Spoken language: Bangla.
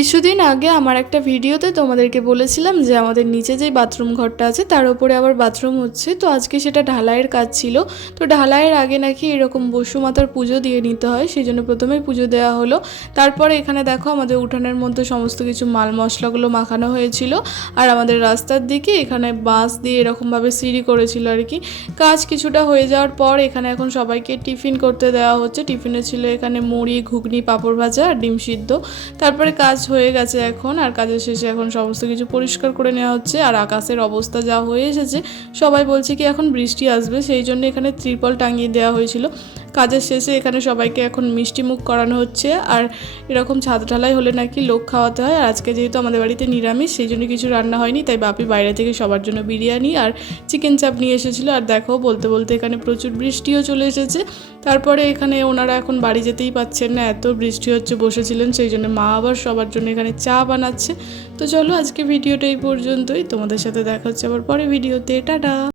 কিছুদিন আগে আমার একটা ভিডিওতে তোমাদেরকে বলেছিলাম যে আমাদের নিচে যে বাথরুম ঘরটা আছে তার উপরে আবার বাথরুম হচ্ছে। তো আজকে সেটা ঢালাইয়ের কাজ ছিল। তো ঢালাইয়ের আগে নাকি এরকম বসুমাতার পুজো দিয়ে নিতে হয়, সেই জন্য প্রথমেই পুজো দেওয়া হলো। তারপরে এখানে দেখো আমাদের উঠানের মধ্যে সমস্ত কিছু মাল মশলাগুলো মাখানো হয়েছিল। আর আমাদের রাস্তার দিকে এখানে বাঁশ দিয়ে এরকমভাবে সিঁড়ি করেছিল আর কি। কাজ কিছুটা হয়ে যাওয়ার পর এখানে এখন সবাইকে টিফিন করতে দেওয়া হচ্ছে। টিফিনে ছিল এখানে মুড়ি, ঘুগনি, পাঁপড় ভাজা আর ডিম সিদ্ধ। তারপরে কাজ হয়ে গেছে এখন, আর কাজের শেষে এখন সমস্ত কিছু পরিষ্কার করে নেওয়া হচ্ছে। আর আকাশের অবস্থা যা হয়ে এসেছে, সবাই বলছে কি এখন বৃষ্টি আসবে, সেই জন্য এখানে ত্রিপল টাঙিয়ে দেওয়া হয়েছিল। কাজের শেষে এখানে সবাইকে এখন মিষ্টি মুখ করানো হচ্ছে। আর এরকম ছাদ ঢালাই হলে নাকি লোক খাওয়াতে হয়। আর আজকে যেহেতু আমাদের বাড়িতে নিরামিষ, সেই জন্য কিছু রান্না হয়নি, তাই বাপি বাইরে থেকে সবার জন্য বিরিয়ানি আর চিকেন চাপ নিয়ে এসেছিলো। আর দেখো বলতে বলতে এখানে প্রচুর বৃষ্টিও চলে এসেছে। তারপরে এখানে ওনারা এখন বাড়ি যেতেই পাচ্ছেন না, এত বৃষ্টি হচ্ছে, বসেছিলেন, সেই জন্য মা আবার সবার জন্য এখানে চা বানাচ্ছে। তো চলো আজকে ভিডিওটা এই পর্যন্তই, তোমাদের সাথে দেখা হচ্ছে আবার পরে ভিডিওতে। টাটা।